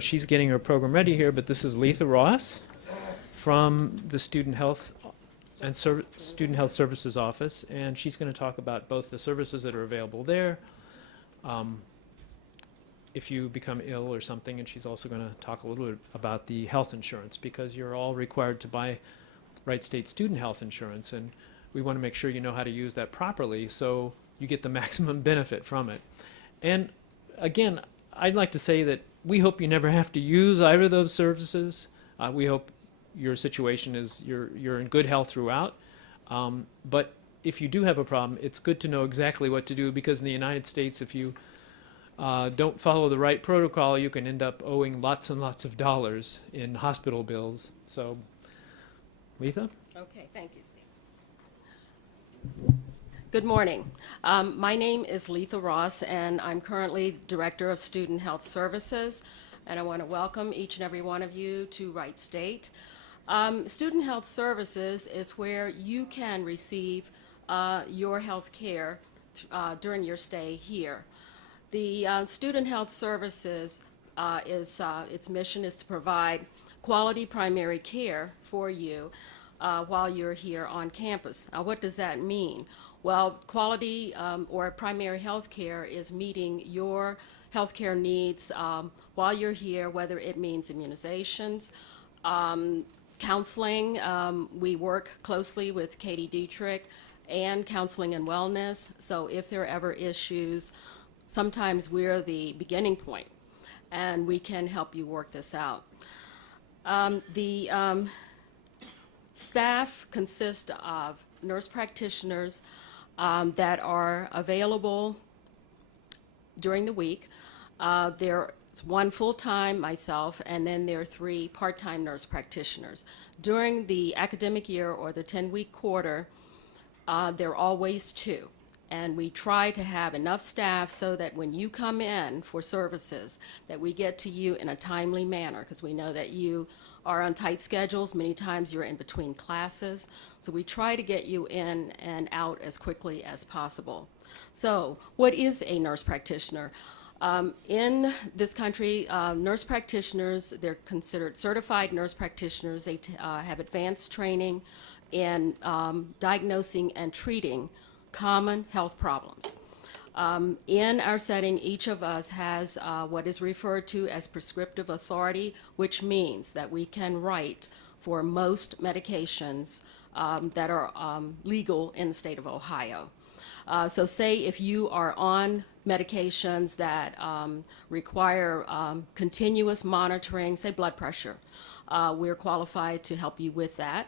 She's getting her program ready here, but this is Letha Ross from the Student Health Services Office, and she's going to talk about both the services that are available there, if you become ill or something, and she's also going to talk a little bit about the health insurance, because you're all required to buy Wright State student health insurance, and we want to make sure you know how to use that properly so you get the maximum benefit from it. And again, I'd like to say that we hope you never have to use either of those services. We hope your situation is you're in good health throughout. But if you do have a problem, it's good to know exactly what to do, because in the United States, if you don't follow the right protocol, you can end up owing lots and lots of dollars in hospital bills. So, Letha? Okay, thank you, Steve. Good morning. My name is Letha Ross, and I'm currently Director of Student Health Services, and I want to welcome each and every one of you to Wright State. Student Health Services is where you can receive your health care during your stay here. The Student Health Services, its mission is to provide quality primary care for you while you're here on campus. Now, what does that mean? Well, quality or primary health care is meeting your health care needs while you're here, whether it means immunizations, counseling. We work closely with Katie Dietrich and counseling and wellness. So if there are ever issues, sometimes we're the beginning point, and we can help you work this out. The staff consists of nurse practitioners that are available during the week. There's one full-time, myself, and then there are 3 part-time nurse practitioners. During the academic year or the 10-week quarter, there are always 2. And we try to have enough staff so that when you come in for services, that we get to you in a timely manner, because we know that you are on tight schedules. Many times you're in between classes. So we try to get you in and out as quickly as possible. So what is a nurse practitioner? In this country, nurse practitioners, they're considered certified nurse practitioners. They have advanced training in diagnosing and treating common health problems. In our setting, each of us has what is referred to as prescriptive authority, which means that we can write for most medications that are legal in the state of Ohio. So say if you are on medications that require continuous monitoring, say blood pressure, we're qualified to help you with that,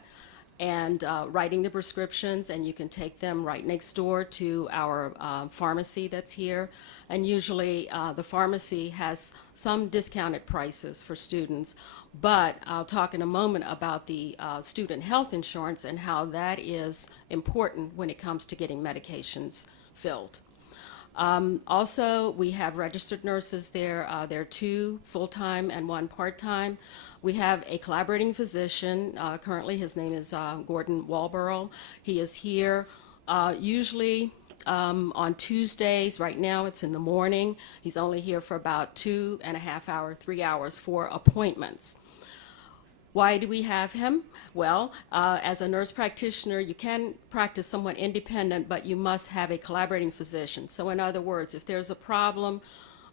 and writing the prescriptions, and you can take them right next door to our pharmacy that's here. And usually the pharmacy has some discounted prices for students, but I'll talk in a moment about the student health insurance and how that is important when it comes to getting medications filled. Also, we have registered nurses there. There are 2 full-time and 1 part-time. We have a collaborating physician. Currently, his name is Gordon Walborough. He is here usually on Tuesdays. Right now, it's in the morning. He's only here for about 2.5 hours, 3 hours for appointments. Why do we have him? Well, as a nurse practitioner, you can practice somewhat independent, but you must have a collaborating physician. So in other words, if there's a problem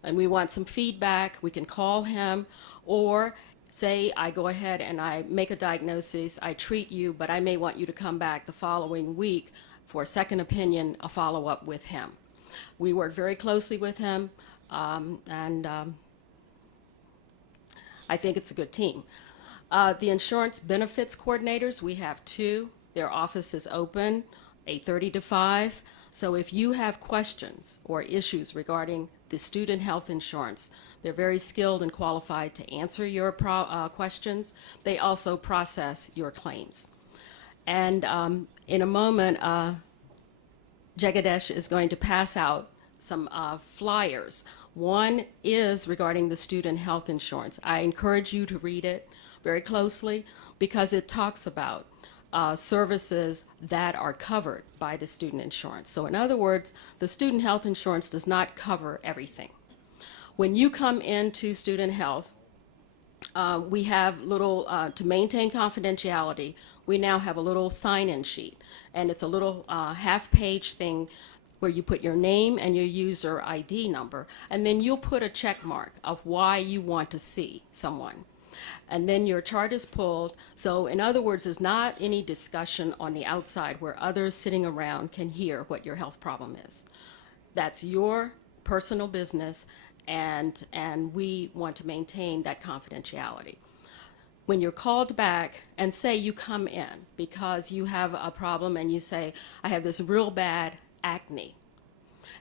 and we want some feedback, we can call him, or say I go ahead and I make a diagnosis, I treat you, but I may want you to come back the following week for a second opinion, a follow-up with him. We work very closely with him, and I think it's a good team. The insurance benefits coordinators, we have 2. Their office is open 8:30 to 5. So if you have questions or issues regarding the student health insurance, they're very skilled and qualified to answer your questions. They also process your claims. And in a moment, Jagadesh is going to pass out some flyers. One is regarding the student health insurance. I encourage you to read it very closely, because it talks about services that are covered by the student insurance. So in other words, the student health insurance does not cover everything. When you come into student health, We have little, to maintain confidentiality, we now have a little sign-in sheet. And it's a little half-page thing where you put your name and your user ID number, and then you'll put a check mark of why you want to see someone. And then your chart is pulled. So in other words, there's not any discussion on the outside where others sitting around can hear what your health problem is. That's your personal business, and we want to maintain that confidentiality. When you're called back, and say you come in because you have a problem and you say, I have this real bad acne,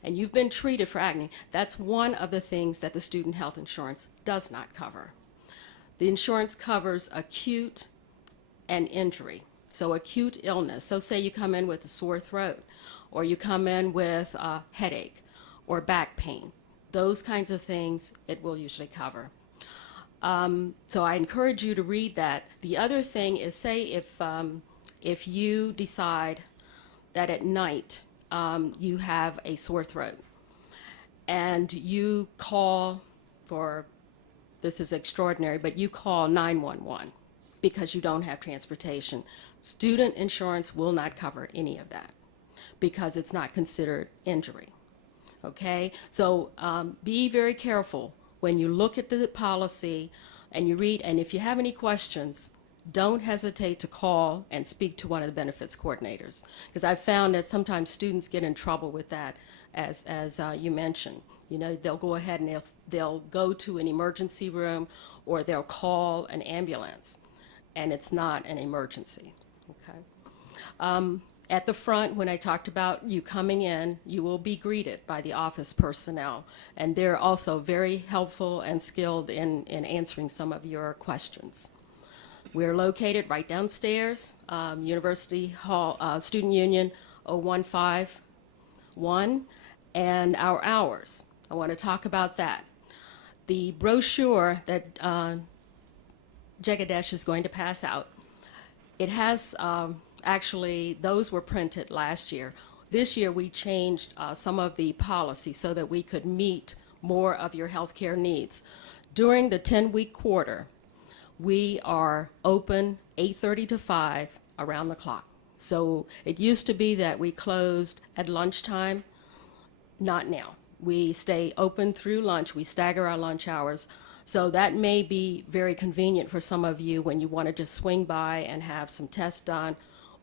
and you've been treated for acne, that's one of the things that the student health insurance does not cover. The insurance covers acute and injury. So acute illness. So say you come in with a sore throat, or you come in with a headache or back pain. Those kinds of things it will usually cover. So I encourage you to read that. The other thing is, say if you decide that at night you have a sore throat and you call for, this is extraordinary, but you call 911 because you don't have transportation. Student insurance will not cover any of that because it's not considered injury. Okay? So be very careful when you look at the policy and you read, and if you have any questions, don't hesitate to call and speak to one of the benefits coordinators, because I've found that sometimes students get in trouble with that, as you mentioned. You know, they'll go ahead and they'll go to an emergency room, or they'll call an ambulance, and it's not an emergency. Okay. At the front, when I talked about you coming in, you will be greeted by the office personnel, and they're also very helpful and skilled in answering some of your questions. We're located right downstairs, University Hall, Student Union 0151, and our hours. I want to talk about that. The brochure that Jagadesh is going to pass out, it has actually, those were printed last year. This year we changed some of the policy so that we could meet more of your healthcare needs. During the 10-week quarter, we are open 8:30 to 5 around the clock. So it used to be that we closed at lunchtime. Not now. We stay open through lunch. We stagger our lunch hours. So that may be very convenient for some of you when you want to just swing by and have some tests done,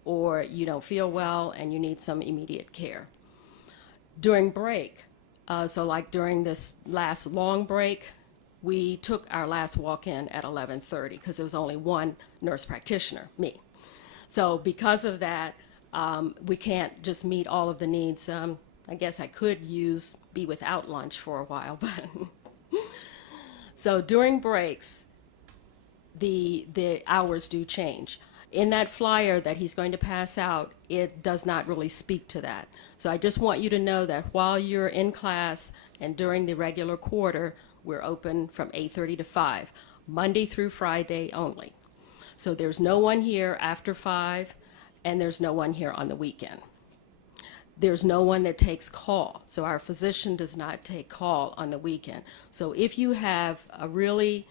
or you don't feel well and you need some immediate care. During break, so like during this last long break, we took our last walk-in at 11:30 because there was only one nurse practitioner, me. So because of that, we can't just meet all of the needs. I guess I could be without lunch for a while, but so during breaks, the hours do change. In that flyer that he's going to pass out, it does not really speak to that. So I just want you to know that while you're in class and during the regular quarter, we're open from 8:30 to 5, Monday through Friday only. So there's no one here after 5, and there's no one here on the weekend. There's no one that takes call. So our physician does not take call on the weekend. So if you have a really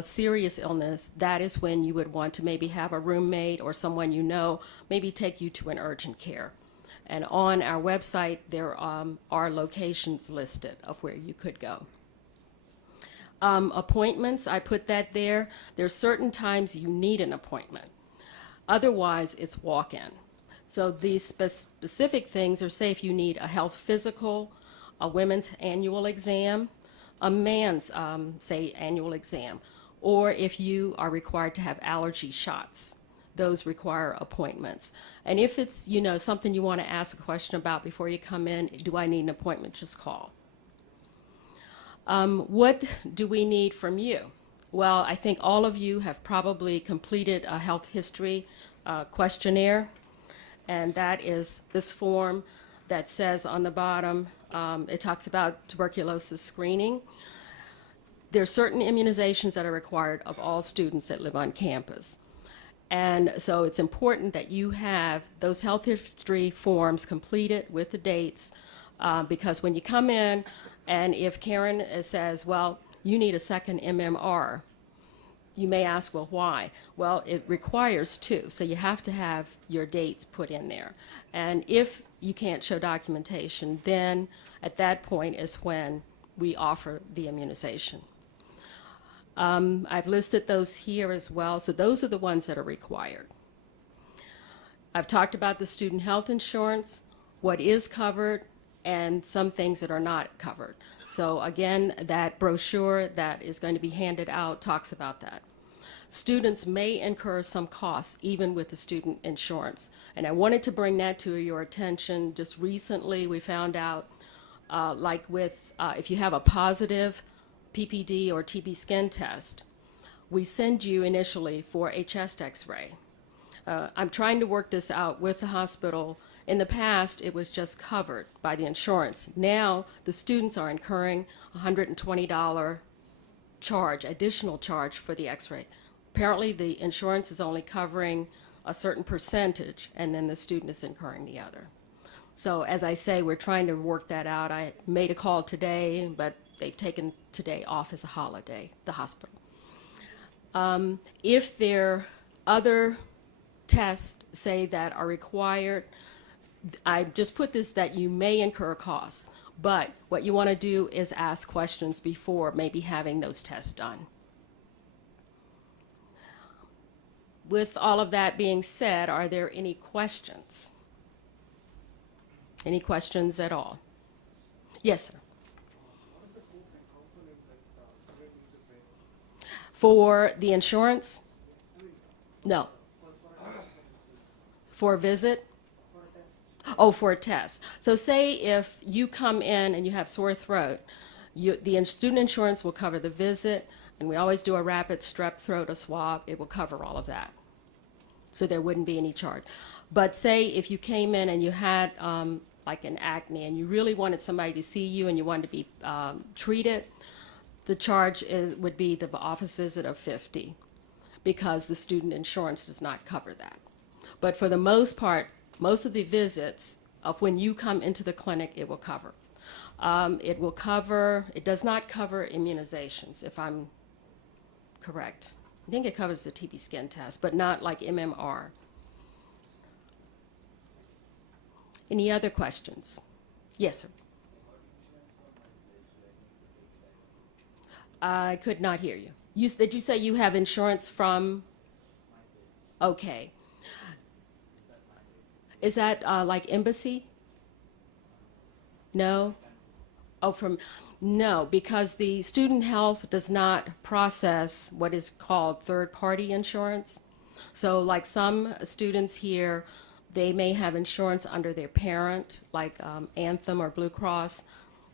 serious illness, that is when you would want to maybe have a roommate or someone you know maybe take you to an urgent care. And on our website, there are locations listed of where you could go. Appointments, I put that there. There's certain times you need an appointment. Otherwise, it's walk-in. So these specific things are, say, if you need a health physical, a women's annual exam, a man's, say, annual exam, or if you are required to have allergy shots. Those require appointments. And if it's, you know, something you want to ask a question about before you come in, do I need an appointment? Just call. What do we need from you? Well, I think all of you have probably completed a health history questionnaire, and that is this form that says on the bottom, it talks about tuberculosis screening. There are certain immunizations that are required of all students that live on campus. And so it's important that you have those health history forms completed with the dates, because when you come in, and if Karen says, well, you need a second MMR, You may ask, well, why? Well, it requires two, so you have to have your dates put in there. And if you can't show documentation, then at that point is when we offer the immunization. I've listed those here as well, so those are the ones that are required. I've talked about the student health insurance, what is covered, and some things that are not covered. So again, that brochure that is going to be handed out talks about that. Students may incur some costs even with the student insurance. And I wanted to bring that to your attention. Just recently we found out, like with, if you have a positive PPD or TB skin test, we send you initially for a chest x-ray. I'm trying to work this out with the hospital. In the past, it was just covered by the insurance. Now, the students are incurring a $120 charge, additional charge for the x-ray. Apparently, the insurance is only covering a certain percentage, and then the student is incurring the other. So as I say, we're trying to work that out. I made a call today, but they've taken today off as a holiday, the hospital. If there are other tests, say, that are required, I just put this that you may incur costs, but what you want to do is ask questions before maybe having those tests done. With all of that being said, are there any questions? Any questions at all? Yes, sir. For the insurance? No. For a visit? Oh, for a test. So say if you come in and you have sore throat, the student insurance will cover the visit, and we always do a rapid strep throat, a swab. It will cover all of that. So there wouldn't be any charge. But say if you came in and you had like an acne and you really wanted somebody to see you and you wanted to be treated, the charge would be the office visit of $50 because the student insurance does not cover that. But for the most part, most of the visits of when you come into the clinic, it will cover. It does not cover immunizations, if I'm correct. I think it covers the TB skin test, but not like MMR. Any other questions? Yes, sir. I could not hear you. Did you say you have insurance from? Okay. Is that like embassy? No? Oh, no, because the student health does not process what is called third-party insurance. So like some students here, they may have insurance under their parent, like Anthem or Blue Cross.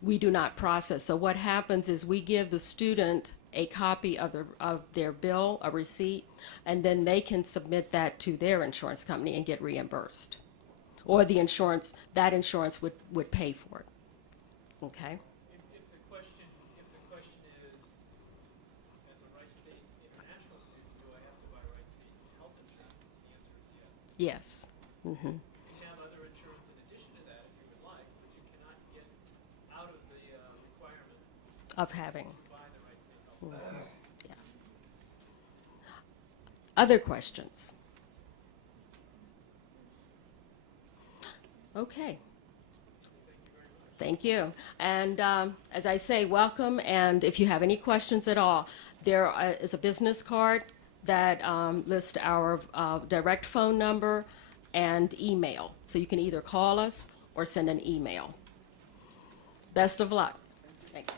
We do not process. So what happens is we give the student a copy of their bill, a receipt, and then they can submit that to their insurance company and get reimbursed. Or the insurance, that insurance would pay for it. Okay? If the question is, as a Wright State international student, do I have to buy Wright State health insurance? The answer is yes. Yes. Mm-hmm. You can have other insurance in addition to that if you would like, but you cannot get out of the requirement Of having. to buy the Wright State health insurance. Yeah. Other questions? Okay. Thank you. And as I say, welcome. And if you have any questions at all, there is a business card that lists our direct phone number and email. So you can either call us or send an email. Best of luck. Thank you.